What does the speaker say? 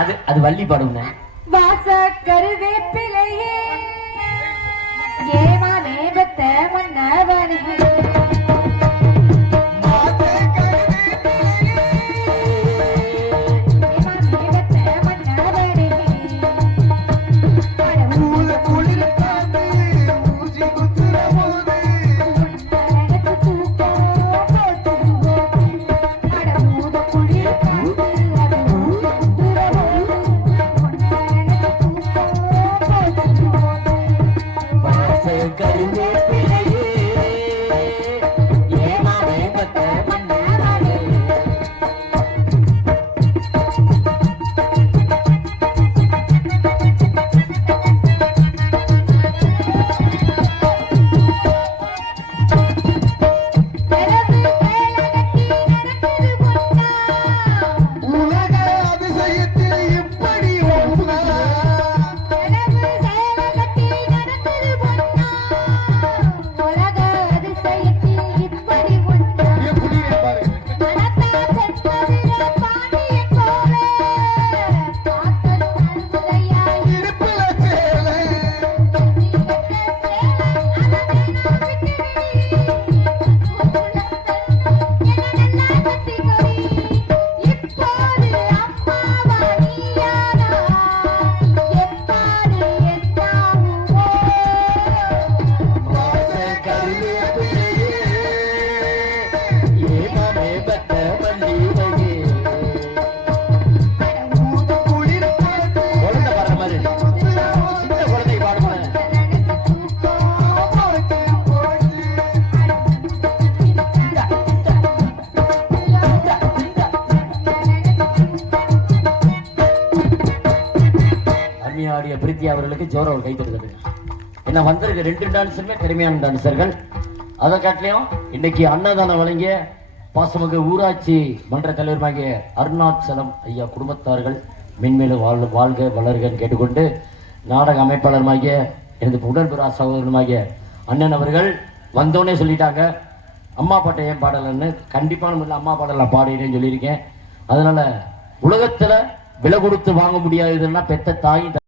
அது வள்ளி பாடுங்க. வாச கருவேப்பிலையே ஏமா நேபத்த மன்னவனே பிரீத்தி அவர்களுக்கு ஜோர ஒரு கை தருகிறது. என்ன வந்திருக்க 2 டான்ஸருமே திறமையான டான்சர்கள். அதை காட்டிலையும் இன்னைக்கு அன்னதானம் வழங்கிய பாசமிகு ஊராட்சி மன்ற தலைவருமாகிய அருணாச்சலம் ஐயா குடும்பத்தார்கள் மென்மேலும் வாழ்க வளர்கன்னு கேட்டுக்கொண்டு, நாடக அமைப்பாளருமாகிய எனது உடன்புறா சகோதரனுமாகிய அண்ணன் அவர்கள் வந்தோடனே சொல்லிட்டாங்க, அம்மா பாட்டை ஏன் பாடலன்னு. கண்டிப்பான முறையில் அம்மா பாடல் நான் பாடினேன்னு சொல்லியிருக்கேன். அதனால உலகத்துல விலை கொடுத்து வாங்க முடியாதுன்னா பெத்த தாய்